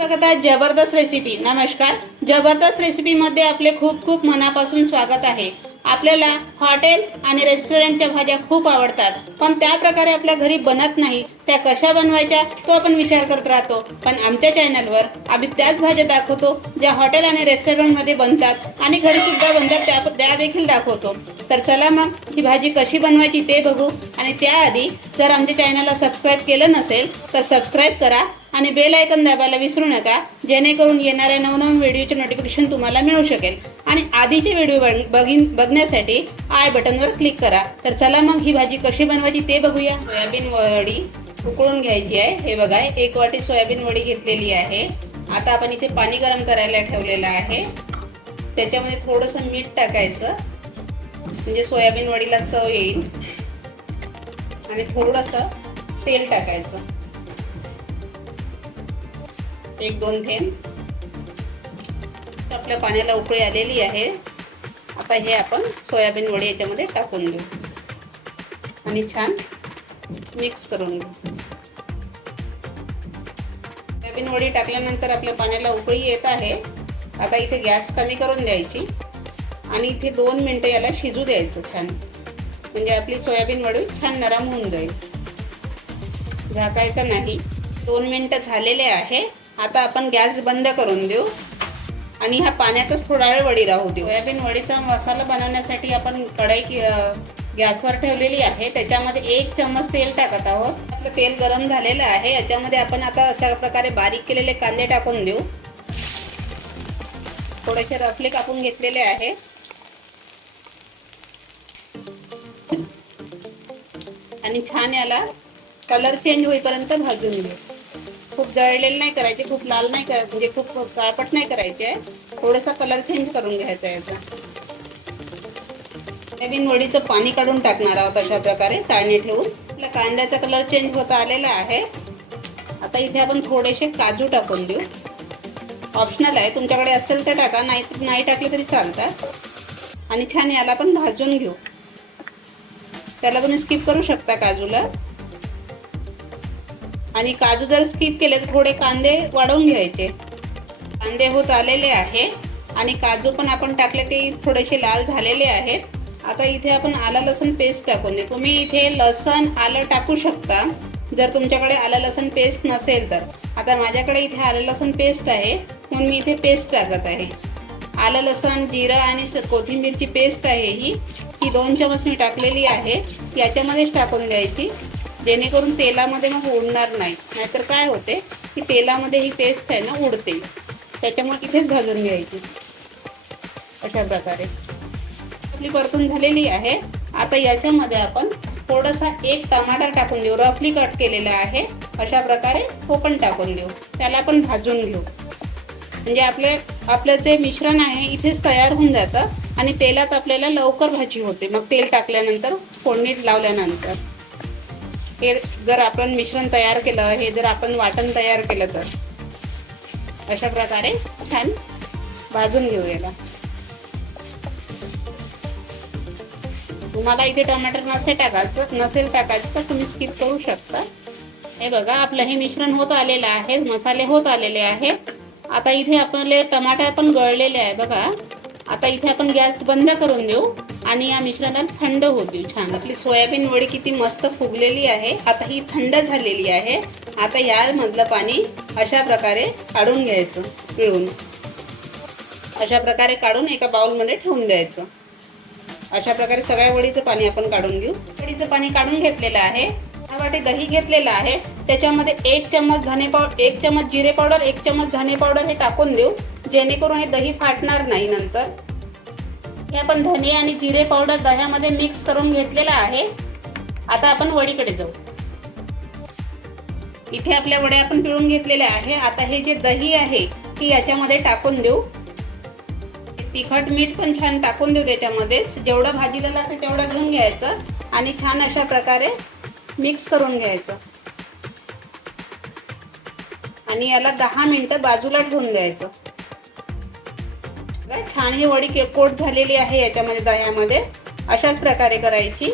बघत आहात जबरदस्त रेसिपी नमस्कार. जबरदस्त रेसिपीमध्ये आपले खूप खूप मनापासून स्वागत आहे. आपल्याला हॉटेल आणि रेस्टॉरंटच्या भाज्या खूप आवडतात. पण त्या प्रकारे आपल्या घरी बनत नाही. त्या कशा बनवायच्या तो आपण विचार करत राहतो. पण आमच्या चॅनलवर आम्ही त्याच भाज्या दाखवतो ज्या हॉटेल आणि रेस्टॉरंटमध्ये बनतात आणि घरी सुद्धा बनतात त्या त्या देखील दाखवतो. तर चला मग ही भाजी कशी बनवायची ते बघू. आणि त्याआधी जर आमच्या चॅनलला सबस्क्राईब केलं नसेल तर सबस्क्राईब करा. आणि बेल आयकन दाबायला विसरू नका. जेणेकरून येणाऱ्या नवनवीन व्हिडिओचे नोटिफिकेशन तुम्हाला मिळू शकेल. आणि आधीचे व्हिडिओ बघिन बघीन बघण्यासाठी आय बटनवर क्लिक करा. तर चला मग ही भाजी कशी बनवायची ते बघूया. सोयाबीन वडी उकळून घ्यायची आहे. हे बघा एक वाटी सोयाबीन वडी घेतलेली आहे. आता आपण इथे पाणी गरम करायला ठेवलेलं आहे. त्याच्यामध्ये थोडंसं मीठ टाकायचं. म्हणजे सोयाबीन वडीला चव येईल. आणि थोडंसं तेल टाकायचं. एक दोन थेंब. आपल्या पाण्याला उकळी आलेली आहे. आता हे आपण सोयाबीन वडी याच्यामध्ये टाकून घेऊ. आणि छान मिक्स करून घेऊ. सोयाबीन वडी टाकल्यानंतर आपल्या पाण्याला उकळी येत आहे. आता इथे गॅस कमी करून द्यायची. आणि इथे दोन मिनटं याला शिजू द्यायचं छान. म्हणजे आपली सोयाबीन वडी छान नरम होऊन जाईल. झाकायचं नाही. दोन मिनटं झालेले आहे. आता आपण गॅस बंद करून देऊ. आणि ह्या पाण्यातच थोडा वेळ वडी राहू देऊ. सोयाबीन वडीचा मसाला बनवण्यासाठी आपण कढई गॅसवर ठेवलेली आहे. त्याच्यामध्ये एक चम्मच तेल टाकत आहोत. आपलं तेल गरम झालेलं आहे. याच्यामध्ये आपण आता अशा प्रकारे बारीक केलेले कांदे टाकून देऊ. थोडेसे रफले कापून घेतलेले आहे. आणि छान याला कलर चेंज होईपर्यंत भाजून घेऊ. खूप जळलेलं नाही करायचे खूप लाल नाही करायचे म्हणजे खूप काळपट नाही करायचे. आहे थोडासा कलर चेंज करून घ्यायचा आहे याचा सोयाबीन वडीचं पाणी काढून टाकणार आहोत अशा प्रकारे चाळणी ठेवून. आपल्या कांद्याचा कलर चेंज होत आलेला आहे. आता इथे आपण थोडेसे काजू टाकून देऊ. ऑप्शनल आहे तुमच्याकडे असेल तर टाका नाही नाही टाकले तरी चालतात. आणि छान याला पण भाजून घेऊ. त्याला तुम्ही स्किप करू शकता काजूला. आणि काजू जर स्किप केले तर थोडे कांदे वाढवून घ्यायचे. कांदे होत आलेले आहे आणि काजू पण आपण टाकले ते थोडेसे लाल झालेले आहेत. आता इथे आपण आलं लसूण पेस्ट टाकून दे तुम्ही इथे लसण आलं टाकू शकता. जर तुमच्याकडे आलं लसूण पेस्ट नसेल तर. आता माझ्याकडे इथे आलं लसूण पेस्ट आहे. म्हणून मी इथे पेस्ट टाकत आहे. आलं लसण जिरं आणि स- कोथिंबीरची पेस्ट आहे ही. ही दोन चमच मी टाकलेली आहे. याच्यामध्येच टाकून घ्यायची. जेणेकरून तेलामध्ये मग उडणार नाही. नाहीतर काय होते की तेलामध्ये ही पेस्ट आहे ना उडते. त्याच्यामुळे इथेच भाजून घ्यायची. अशा प्रकारे. आपली परतून झालेली आहे. आता याच्यामध्ये आपण थोडासा एक टमाटर टाकून देऊ. रफली कट केलेला आहे. अशा प्रकारे तो पण टाकून देऊ. त्याला पण भाजून घेऊ. म्हणजे आपले आपलं जे मिश्रण आहे इथेच तयार होऊन जातं आणि तेलात आपल्याला लवकर भाजी होते. मग तेल टाकल्यानंतर फोडणीत लावल्यानंतर. हे जर आपण मिश्रण तयार केलं हे जर आपण वाटण तयार केलं तर. अशा प्रकारे छान भाजून घेऊ याला तुम्हाला इथे टमाटर नसेल टाकायचं नसेल टाकायचं तर तुम्ही स्किप करू शकता. हे बघा आपलं हे मिश्रण होत आलेलं आहे मसाले होत आलेले आहेत आता इथे आपले टमाटर पण गळलेले आहे बघा. आता इथे आपण गॅस बंद करून देऊ. आणि या मिश्रणात थंड होतील छान. आपली सोयाबीन वडी किती मस्त फुगलेली आहे. आता ही थंड झालेली आहे. आता यामधलं पाणी अशा प्रकारे काढून घ्यायचं पिळून. अशा प्रकारे काढून एका बाउलमध्ये ठेवून द्यायचं. अशा प्रकारे सगळ्या वडीचं पाणी आपण काढून घेऊ. वडीचं पाणी काढून घेतलेलं आहे. हा दही घेतलेला आहे. त्याच्यामध्ये एक चम्मच धने पावडर एक चम्मच जिरे पावडर एक चम्मच धने पावडर हे टाकून देऊ. जेणेकरून हे दही फाटणार नाही नंतर. हे आपण धने आणि जिरे पावडर दह्यामध्ये मिक्स करून घेतलेला आहे. आता आपण वडीकडे जाऊ. इथे आपल्या वड्या आपण पिळून घेतलेल्या आहे. आता हे जे दही आहे ती याच्यामध्ये टाकून देऊ. तिखट मीठ पण छान टाकून देऊ त्याच्यामध्ये जेवढं भाजीला लागते तेवढं घेऊन घ्यायचं आणि छान अशा प्रकारे मिक्स करून घ्यायचं. आणि याला दहा मिनटं बाजूला ठेवून द्यायचं. बघा, छान ही वडी के- कोट झालेली आहे याच्यामध्ये दह्यामध्ये. अशाच प्रकारे करायची.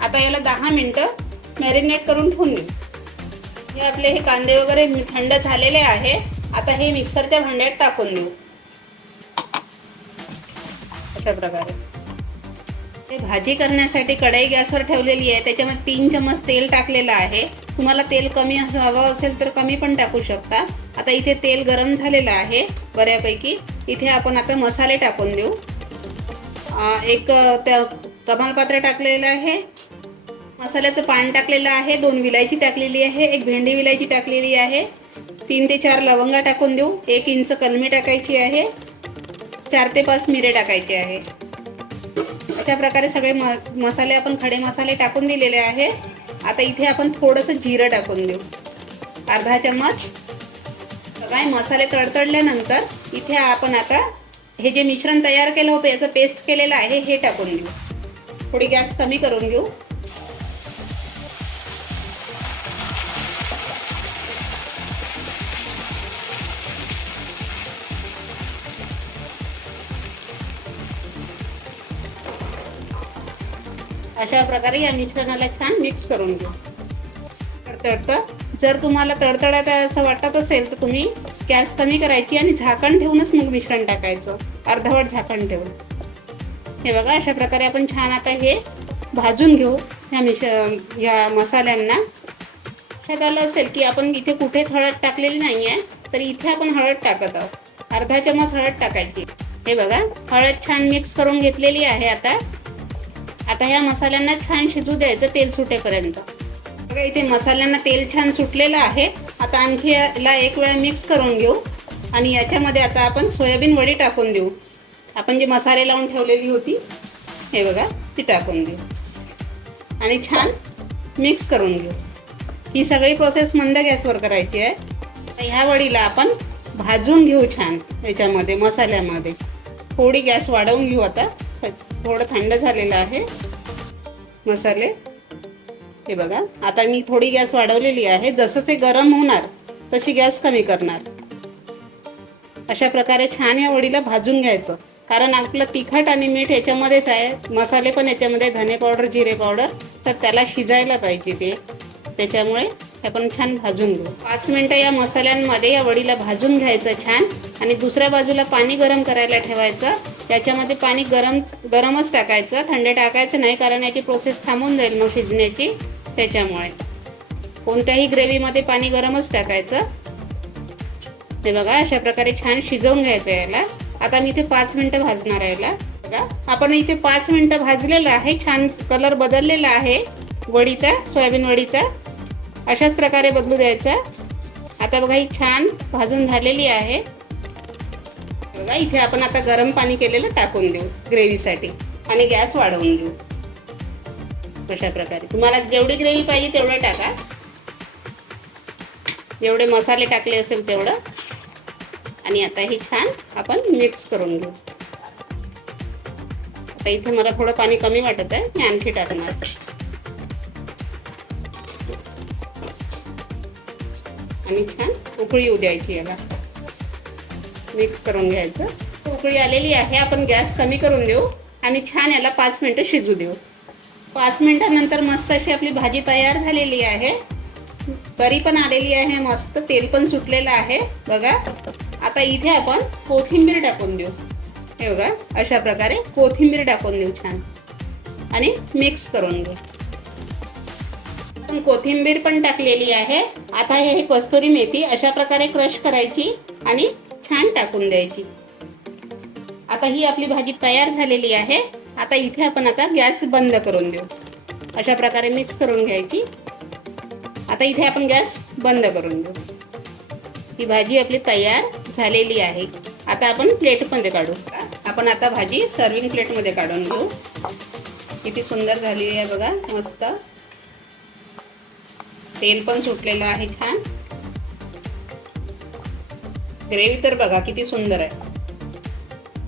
आता याला दहा मिनटं मॅरिनेट करून ठेवून देऊ. हे आपले हे कांदे वगैरे थंड झालेले आहे. आता हे मिक्सरच्या भांड्यात टाकून देऊ. अशा प्रकारे. हे भाजी करण्यासाठी कढई गॅसवर ठेवलेली आहे. त्याच्यामध्ये तीन चमच तेल टाकलेलं आहे. तुम्हाला तेल कमी असं हवं असेल तर कमी पण टाकू शकता. आता इथे तेल गरम झालेलं आहे बऱ्यापैकी. इथे आपण आता मसाले टाकून देऊ. एक त्या कमालपात्र टाकलेलं आहे. मसाल्याचं पान टाकलेलं आहे. दोन विलायची टाकलेली आहे. एक भेंडी विलायची टाकलेली आहे. तीन ते चार लवंगा टाकून देऊ. एक इंच कलमी टाकायची आहे. चार ते पाच मिरे टाकायचे आहे. अशा प्रकारे सगळे म मसाले आपण खडे मसाले टाकून दिलेले आहे. आता इथे आपण थोडंसं जिरं टाकून देऊ. अर्धा चम्मच. काय मसाले तडतडल्यानंतर इथे आपण आता हे जे मिश्रण तयार केलं होतं याचं पेस्ट केलेलं आहे हे टाकून देऊ. थोडी गॅस कमी करून घेऊ. अशा प्रकारे या मिश्रणाला छान मिक्स करून घेऊ. तडतडतं. जर तुम्हाला तडतडत असं वाटत असेल तर तुम्ही गॅस कमी करायची आणि झाकण ठेवूनच मग मिश्रण टाकायचं. अर्धवट झाकण ठेवून. हे बघा अशा प्रकारे आपण छान आता हे भाजून घेऊ ह्या मिश या मसाल्यांना. लक्षात आलं असेल की आपण इथे कुठेच हळद टाकलेली नाही आहे तर इथे आपण हळद टाकत आहोत. अर्धा चमच हळद टाकायची. हे बघा हळद छान मिक्स करून घेतलेली आहे आता. आता ह्या मसाल्यांना छान शिजू द्यायचं तेल सुटेपर्यंत. बघा इथे मसाल्यांना तेल छान सुटलेलं आहे. आता आणखी याला एक वेळा मिक्स करून घेऊ. आणि याच्यामध्ये आता आपण सोयाबीन वडी टाकून देऊ. आपण जे मसाले लावून ठेवलेली होती हे बघा ती टाकून देऊ. आणि छान मिक्स करून घेऊ. ही सगळी प्रोसेस मंद गॅसवर करायची आहे. ह्या वडीला आपण भाजून घेऊ छान याच्यामध्ये मसाल्यामध्ये. थोडी गॅस वाढवून घेऊ आता. थोडं थंड झालेलं आहे. मसाले. हे बघा आता मी थोडी गॅस वाढवलेली आहे. जसं ते गरम होणार तशी गॅस कमी करणार. अशा प्रकारे छान या वडीला भाजून घ्यायचं. कारण आपलं तिखट आणि मीठ याच्यामध्येच आहे. मसाले पण याच्यामध्ये धने पावडर जिरे पावडर तर त्याला शिजायला पाहिजे ते. त्याच्यामुळे हे आपण छान भाजून घेऊ. पाच मिनटं या मसाल्यांमध्ये या वडीला भाजून घ्यायचं छान. आणि दुसऱ्या बाजूला पाणी गरम करायला ठेवायचं. त्याच्यामध्ये पाणी गरम गरमच टाकायचं. थंड टाकायचं नाही कारण याची प्रोसेस थांबून जाईल मग शिजण्याची. त्याच्यामुळे. कोणत्याही ग्रेव्हीमध्ये पाणी गरमच टाकायचं. हे बघा अशा प्रकारे छान शिजवून घ्यायचं याला. आता मी इथे पाच मिनटं भाजणार आहे याला. बघा आपण इथे पाच मिनटं भाजलेलं आहे. छान कलर बदललेला आहे. वडीचा सोयाबीन वडीचा. अशाच प्रकारे बदलू द्यायचा. आता बघा ही छान भाजून झालेली आहे. बघा इथे आपण आता गरम पाणी केलेलं टाकून देऊ ग्रेव्हीसाठी. आणि गॅस वाढवून देऊ. अशा प्रकारे. तुम्हाला जेवढी ग्रेव्ही पाहिजे तेवढं टाका. जेवढे मसाले टाकले असेल तेवढं. आणि आता हे छान आपण मिक्स करून घेऊ. आता इथे मला थोडं पाणी कमी वाटत आहे मी आणखी टाकणार. आणि छान उकळी येऊ द्यायची याला. मिक्स करून घ्यायचं. उकळी आलेली आहे आपण गॅस कमी करून देऊ आणि छान याला पाच मिनटं शिजू देऊ. पाच मिनटानंतर मस्त अशी आपली भाजी तयार झालेली आहे. करी पण आलेली आहे मस्त तेल पण सुटलेलं आहे. बघा आता इथे आपण कोथिंबीर टाकून देऊ. हे बघा अशा प्रकारे कोथिंबीर टाकून देऊ छान. आणि मिक्स करून घेऊ आपण कोथिंबीर पण टाकलेली आहे. आता हे हे कस्तुरी मेथी अशा प्रकारे क्रश करायची आणि छान टाकून द्यायची. आता ही आपली भाजी तयार झालेली आहे. आता इथे आपण आता गॅस बंद करून देऊ. अशा प्रकारे मिक्स करून घ्यायची. आता इथे आपण गॅस बंद करून देऊ. ही भाजी आपली तयार झालेली आहे. आता आपण प्लेटमध्ये काढू. आपण आता भाजी सर्विंग प्लेटमध्ये काढून घेऊ. किती सुंदर झालेली आहे बघा मस्त. तेल पण सुटलेलं आहे छान. ग्रेव्ही तर बघा किती सुंदर आहे.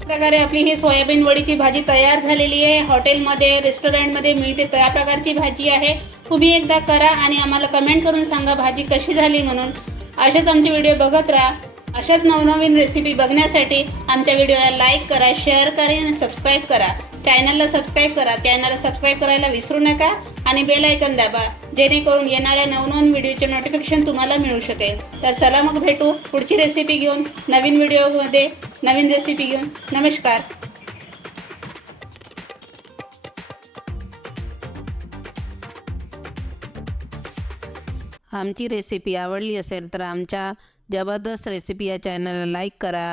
प्रकारे आपली ही सोयाबीन वडीची भाजी तयार झालेली आहे. हॉटेलमध्ये रेस्टॉरंटमध्ये मिळते त्या प्रकारची भाजी आहे. तुम्ही एकदा करा आणि आम्हाला कमेंट करून सांगा भाजी कशी झाली म्हणून. असेच आमचे व्हिडिओ बघत राहा. अशाच नवनवीन रेसिपी बघण्यासाठी आमच्या व्हिडिओला लाईक करा शेअर करा आणि सबस्क्राईब करा. चॅनलला सबस्क्राईब करा. चॅनलला सबस्क्राईब करायला विसरू नका आणि बेल आयकन दाबा. जेणेकरून येणाऱ्या नवनवीन व्हिडिओचे नोटिफिकेशन तुम्हाला मिळू शकेल. तर चला मग भेटू पुढची रेसिपी घेऊन नवीन व्हिडिओमध्ये नवीन रेसिपी घेऊन. नमस्कार. आमची रेसिपी आवडली असेल तर आमच्या जबरदस्त रेसिपी या चॅनलला लाईक करा.